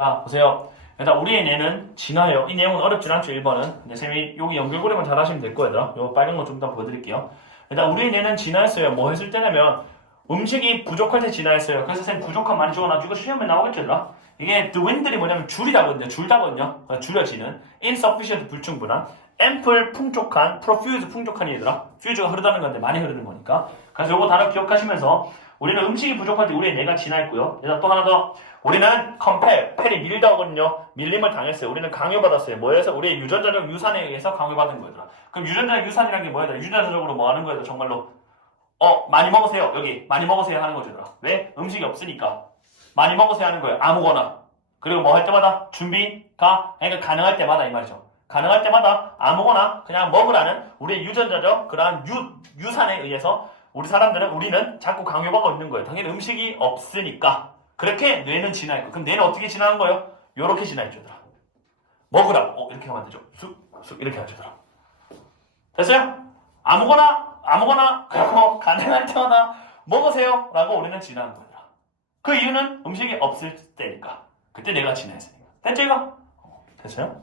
자, 보세요. 일단 우리의 뇌는 진화예요. 이 내용은 어렵진 않죠, 1번은. 근데 쌤이 여기 연결고리만 잘 하시면 될 거예요, 얘들아. 요 빨간 거좀 이따 보여드릴게요. 일단 우리의 뇌는 진화했어요. 뭐 했을 때냐면 음식이 부족할 때 진화했어요. 그래서 쌤 부족한 많이 적어놔주고 시험에 나오겠죠, 얘들아. 이게 the wind들이 뭐냐면 줄이다거든요. 줄다거든요. 어, 줄여지는. insufficient 불충분한. ample 풍족한. profuse 풍족한 얘들아. fuse가 흐르다는 건데 많이 흐르는 거니까. 그래서 요거 단어 기억하시면서 우리는 음식이 부족할 때 우리의 뇌가 진화했고요. 얘들아 또 하나 더. 우리는 컴펠, 펠이 밀다거든요. 밀림을 당했어요. 우리는 강요받았어요. 뭐에서? 우리의 유전자적 유산에 의해서 강요받은 거예요. 그럼 유전자적 유산이라는 게 뭐예요? 유전자적으로 뭐 하는 거예요? 정말로 어 많이 먹으세요. 여기 많이 먹으세요 하는 거죠. 왜? 음식이 없으니까 많이 먹으세요 하는 거예요. 아무거나. 그리고 뭐 할 때마다 준비가 그러니까 가능할 때마다 이 말이죠. 가능할 때마다 아무거나 그냥 먹으라는 우리의 유전자적 그러한 유, 유산에 의해서 우리 사람들은 우리는 자꾸 강요받고 있는 거예요. 당연히 음식이 없으니까. 그렇게 뇌는 진화했고 그럼 뇌는 어떻게 진화한 거예요? 요렇게. 얘들아. 먹으라고. 어, 이렇게 하면 안 되죠. 쑥, 쑥 이렇게. 얘들아. 됐어요? 아무거나 아무거나 그리고 가능할 때마다 먹으세요 라고 우리는 진화한 거예요. 그 이유는 음식이 없을 때니까. 그때 내가 진화했으니까. 됐죠 이거? 어, 됐어요?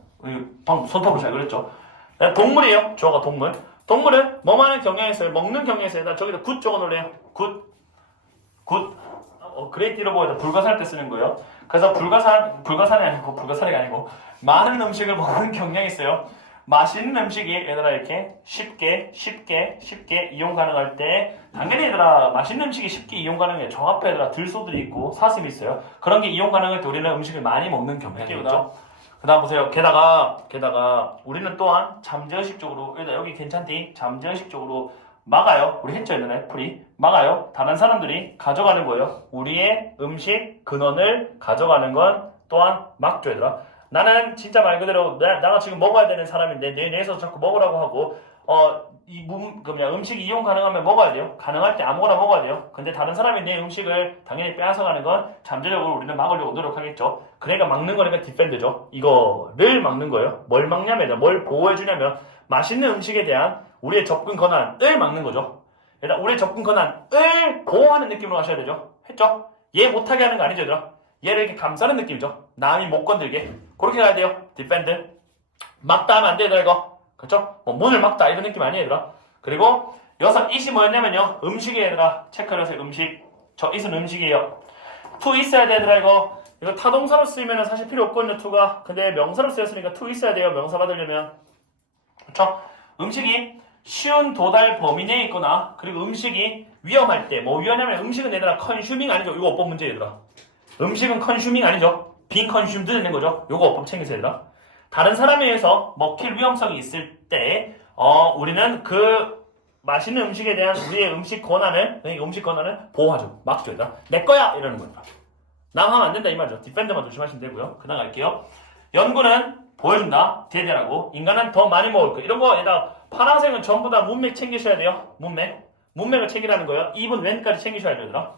방금 손톱으로 잘 그렸죠? 네, 동물이에요. 주어가 동물. 동물은 뭐만한 경향이 있어요? 먹는 경향이 있어요. 나 저기다 굿 적어 놓을래요. 굿. 굿. 어, 그레이트 로버에다 불가사할 때 쓰는 거예요. 그래서 불가사, 불가사이 아니고, 불가사리가 아니고, 많은 음식을 먹는 경향이 있어요. 맛있는 음식이 얘들아 이렇게 쉽게 쉽게 쉽게 이용 가능할 때 당연히 얘들아 맛있는 음식이 쉽게 이용 가능해 저 앞에 얘들아 들소들이 있고 사슴이 있어요 그런 게 이용 가능할 때 우리는 음식을 많이 먹는 경향이 있죠 그 다음 보세요. 게다가 게다가 우리는 또한 잠재의식적으로 얘들아 여기 괜찮디? 잠재의식적으로 막아요. 우리 했죠 옛날에? 풀이? 막아요. 다른 사람들이 가져가는 거예요. 우리의 음식 근원을 가져가는 건 또한 막죠 얘들아. 나는 진짜 말 그대로 나, 나가 지금 먹어야 되는 사람인데 내 뇌에서 자꾸 먹으라고 하고 어 이 그냥 음식이 이용 가능하면 먹어야 돼요. 가능할 때 아무거나 먹어야 돼요. 근데 다른 사람이 내 음식을 당연히 빼앗아가는 건 잠재적으로 우리는 막으려고 노력하겠죠. 그러니까 막는 거니까 디펜드죠. 이거를 막는 거예요. 뭘 막냐면 뭘 보호해주냐면 맛있는 음식에 대한 우리의 접근 권한을 막는 거죠. 일단 우리의 접근 권한을 보호하는 느낌으로 하셔야 되죠. 했죠? 얘 못하게 하는 거 아니죠, 얘들아? 얘를 이렇게 감싸는 느낌이죠. 남이 못 건들게. 그렇게 가야 돼요. 디펜드. 막다 하면 안 돼, 얘들아, 이거. 그쵸? 뭐 문을 막다, 이런 느낌 아니에요, 얘들아. 그리고 여섯, 이시 뭐였냐면요. 음식이에요, 얘들아. 체크를 하세요, 음식. 저 이은 음식이에요. 투 있어야 돼, 얘들아, 이거. 이거 타동사로 쓰이면 사실 필요 없거든요, 투가. 근데 명사로 쓰였으니까 투 있어야 돼요, 명사 받으려면. 그쵸? 음식이 쉬운 도달 범위 내에 있거나, 그리고 음식이 위험할 때, 뭐 위험하면 음식은 얘들아, 컨슈밍 아니죠? 이거 어법 문제, 얘들아. 음식은 컨슈밍 아니죠? 빈 컨슘드 되는 거죠? 요거 어법 챙기세요, 얘들아. 다른 사람에 의해서 먹힐 위험성이 있을 때, 어, 우리는 그 맛있는 음식에 대한 우리의 음식 권한을, 이 음식 권한을 보호하죠. 얘들아. 내 거야! 이러는 거죠. 남 하면 안 된다, 이 말이죠. 디펜더만 조심하시면 되고요. 그 다음 갈게요. 연구는 보여준다. 대대라고. 인간은 더 많이 먹을 거. 이런 거, 얘들아. 파란색은 전부 다 문맥 챙기셔야 돼요. 문맥. 문맥을 챙기라는 거예요. 2분 왼까지 챙기셔야 얘들아.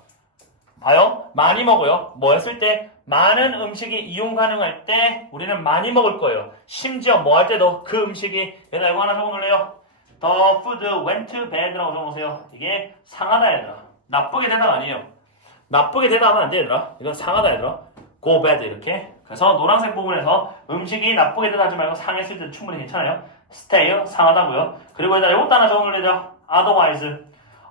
봐요. 많이 먹어요. 뭐 했을 때? 많은 음식이 이용 가능할 때 우리는 많이 먹을 거예요. 심지어 뭐 할 때도 그 음식이 얘들아 이거 하나 적어놓을래요? The food went bad라고 적어놓으세요. 이게 상하다 얘들아. 나쁘게 되다가 아니에요. 나쁘게 되다 하면 안 돼 얘들아. 이건 상하다 얘들아. go bad 이렇게. 그래서 노란색 부분에서 음식이 나쁘게 되다 하지 말고 상했을 때 충분히 괜찮아요. stale 상하다고요. 그리고 얘들아 이것도 하나 적어놓을래요? otherwise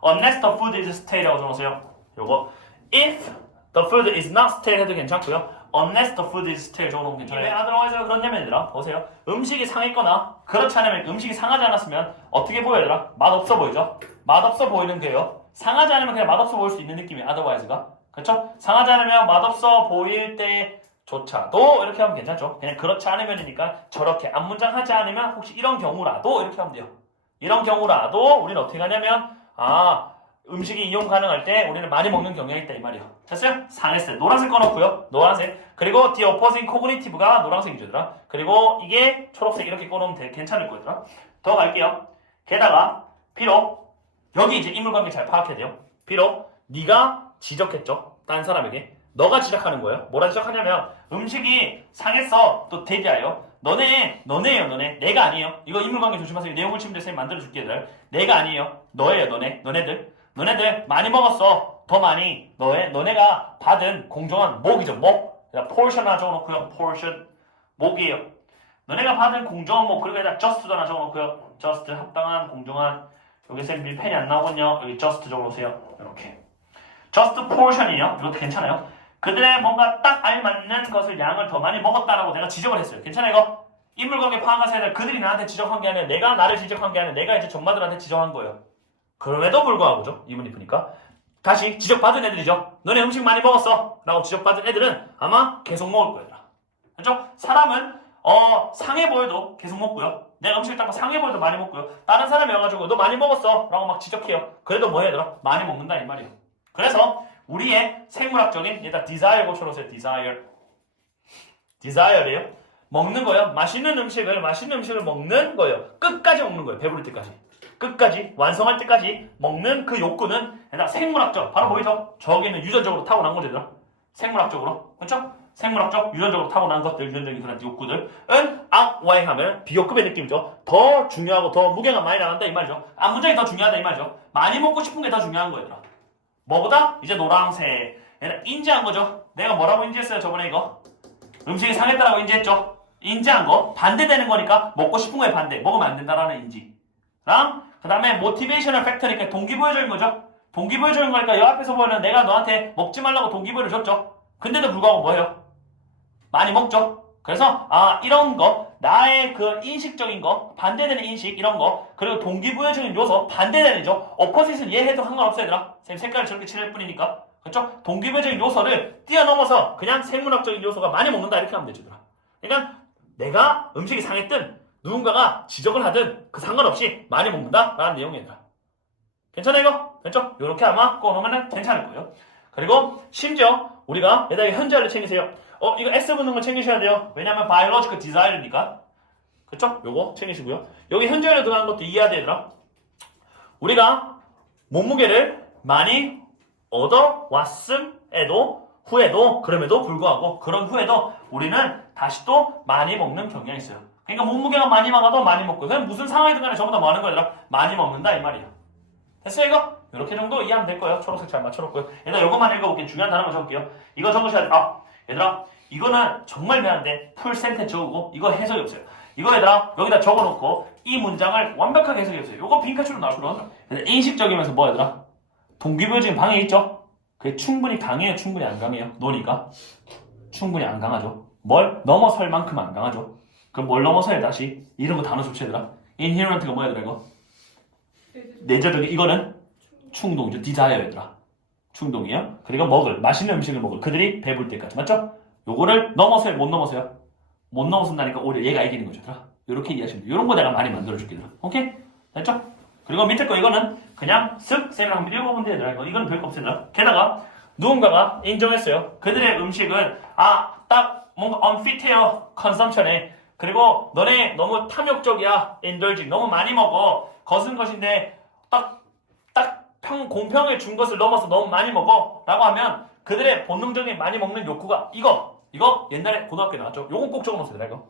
unless the food is stale이라고 적어놓으세요. 요거 if the food is not stale 해도 괜찮고요. unless the food is stale 적어놓으면 괜찮아요. 왜 otherwise가 그렇냐면 얘들아 보세요. 음식이 상했거나 그렇지 않으면 음식이 상하지 않았으면 어떻게 보여 얘들아? 맛없어 보이죠? 맛없어 보이는 게요. 상하지 않으면 그냥 맛없어 보일 수 있는 느낌이 otherwise가 그렇죠? 상하지 않으면 맛없어 보일 때 조차도 이렇게 하면 괜찮죠? 그냥 그렇지 않으면이니까 저렇게 앞문장 하지 않으면 혹시 이런 경우라도 이렇게 하면 돼요. 이런 경우라도 우리는 어떻게 하냐면 아 음식이 이용 가능할 때 우리는 많이 먹는 경향이 있다 이 말이에요. 됐어요? 상했어요. 노란색 꺼놓고요. 노란색. 그리고 the opposing cognitive가 노란색이죠, 얘들아. 그리고 이게 초록색 이렇게 꺼놓으면 돼. 괜찮을 거예요, 더 갈게요. 게다가 비록 여기 이제 인물관계 잘 파악해야 돼요. 비록 네가 지적했죠. 다른 사람에게. 너가 지적하는 거예요. 뭐라 지적하냐면 음식이 상했어. 또 대기하여. 너네, 너네예요, 너네. 내가 아니에요. 이거 인물관계 조심하세요. 내용을 쌤 만들어줄게, 얘들. 내가 아니에요. 너예요, 너네. 너네들. 너네들 많이 먹었어. 더 많이. 너네, 너네가 받은 공정한 목이죠, 목. portion 하나 적어놓고요. portion 목이에요. 너네가 받은 공정한 목 그리고 여기다 just도 하나 적어놓고요. just 합당한 공정한 여기 쌤 밀펜이 안 나오거든요. 여기 just 적어놓으세요. 이렇게 just portion이에요. 이것도 괜찮아요. 그들의 뭔가 딱 알맞는 것을 양을 더 많이 먹었다라고 내가 지적을 했어요. 괜찮아 이거? 인물관계 파악하세요. 그들이 나한테 지적한 게 아니라 내가 나를 지적한 게 아니라 내가 이제 전마들한테 지적한 거예요. 그럼에도 불구하고죠. 이문 이프니까. 다시 지적받은 애들이죠. 너네 음식 많이 먹었어. 라고 지적받은 애들은 아마 계속 먹을 거예요. 그렇죠? 사람은 어, 상해 보여도 계속 먹고요. 내가 음식을 딱 상해 보여도 많이 먹고요. 다른 사람이 와가지고 너 많이 먹었어. 라고 막 지적해요. 그래도 뭐 해야 되나? 많이 먹는다 이 말이에요. 그래서 우리의 생물학적인 일단 desire 고쳐놓으세요. desire. desire예요. 먹는 거예요. 맛있는 음식을 맛있는 음식을 먹는 거예요. 끝까지 먹는 거예요. 배부를 때까지. 끝까지 완성할 때까지 먹는 그 욕구는 생물학적 바로 보이죠? 저기는 유전적으로 타고난 거죠. 생물학적으로 그렇죠? 생물학적 유전적으로 타고난 것들 유전적인 그런 욕구들은 악와행하면 비교급의 느낌이죠. 더 중요하고 더 무게가 많이 나간다 이 말이죠. 아 문장이 더 중요하다 이 말이죠. 많이 먹고 싶은 게 더 중요한 거예요. 얘들아. 뭐보다 이제 노란색 얘들아, 인지한 거죠. 내가 뭐라고 인지했어요 저번에 이거 음식이 상했다라고 인지했죠. 인지한 거 반대되는 거니까 먹고 싶은 거에 반대 먹으면 안 된다라는 인지 랑그 다음에 모티베이셔널 팩터니까 동기부여적인 거죠. 동기부여적인 거니까 이 앞에서 보면 내가 너한테 먹지 말라고 동기부여를 줬죠. 근데도 불구하고 뭐예요? 많이 먹죠. 그래서 아 이런 거 나의 그 인식적인 거 반대되는 인식 이런 거 그리고 동기부여적인 요소 반대되는 죠. 어퍼짓은 얘해도 상관없어요 얘들아. 쌤 색깔을 저렇게 칠할 뿐이니까 그렇죠? 동기부여적인 요소를 뛰어넘어서 그냥 생물학적인 요소가 많이 먹는다 이렇게 하면 되죠. 그러니까 내가 음식이 상했든 누군가가 지적을 하든 그 상관없이 많이 먹는다 라는 내용이다. 괜찮아 이거? 됐죠? 이렇게 아마 꺼놓으면 괜찮을 거예요. 그리고 심지어 우리가 여기다 현재를 챙기세요. 어 이거 S 붙는 거 챙기셔야 돼요. 왜냐면 biological desire니까. 그쵸? 요거 챙기시고요. 여기 현재를 들어가는 것도 이해해야 되더라. 우리가 몸무게를 많이 얻어왔음에도 후에도 그럼에도 불구하고 그런 후에도 우리는 다시 또 많이 먹는 경향이 있어요. 그러니까 몸무게가 많이 나가도 많이 먹고 그냥 무슨 상황이든 간에 전부 다뭐 하는 거야 많이 먹는다 이 말이야. 됐어 이거? 이렇게 정도 이해하면 될 거예요. 초록색 잘 맞춰놓고요. 얘들아 이것만 읽어볼게요. 중요한 단어만 적을게요. 이거 적으셔야 돼. 아 얘들아 이거는 정말 미안한데 풀 센텐 적고 이거 해석이 없어요. 이거 얘들아 여기다 적어놓고 이 문장을 완벽하게 해석해 주세요. 이거 빈칸처럼 나오거든. 인식적이면서 뭐 얘들아 동기부여적인 방해 있죠? 그게 충분히 강해요. 충분히 안 강해요. 노니까 충분히 안 강하죠. 뭘 넘어설 만큼 안 강하죠. 그럼 뭘 넘어서야 다시 이런 거 단어 좋지얘들아 inherent가 뭐야 얘들아 이거 내재적인 이거는 충동이죠. 디자이어 얘들아. 충동이에요. 그리고 먹을 맛있는 음식을 먹을 그들이 배불 때까지 맞죠? 요거를 넘어서요 못 넘어서요? 못 넘어선다니까 오히려 얘가 이기는 거죠. 얘들아. 요렇게 이해하시면 돼요. 요런 거 내가 많이 만들어줄게 얘들아. 오케이? 됐죠? 그리고 밑에 거 이거는 그냥 쓱 쌤이랑 한번 읽어보면 돼요 얘들아. 이거. 이거는 별거 없습니다. 게다가 누군가가 인정했어요. 그들의 음식은 아 딱 뭔가 unfit해요. 컨섬션에 그리고 너네 너무 탐욕적이야. indulge 너무 많이 먹어. 것은 것인데 딱 딱 평, 공평을 준 것을 넘어서 너무 많이 먹어. 라고 하면 그들의 본능적인 많이 먹는 욕구가 이거. 이거 옛날에 고등학교에 나왔죠. 요거 꼭 적어놓으세요 얘들아, 이거.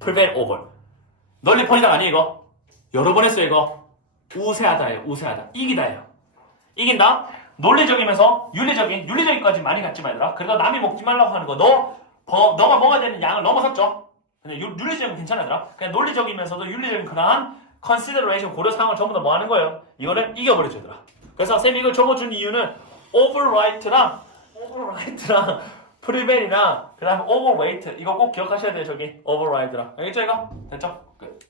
Prevent 널리 퍼지다 아니 이거. 여러 번 했어요 이거. 우세하다예요 우세하다. 이기다예요. 이긴다? 논리적이면서 윤리적인 윤리적인까지 많이 갔지 말더라. 그래도 남이 먹지 말라고 하는 거너 너가 먹어야 되는 양을 넘어섰죠 그냥 윤- 윤리적인 괜찮아더라 그냥 논리적이면서도 윤리적인 그러한 consideration 고려 사항을 전부 다 뭐 하는 거예요? 이거를 얘들아. 그래서 쌤이 이걸 적어준 이유는 overright랑 overright랑 prevent이랑 그 다음에 overweight 이거 꼭 기억하셔야 돼요, 저기 override랑 알겠죠, 이거? 됐죠? 끝.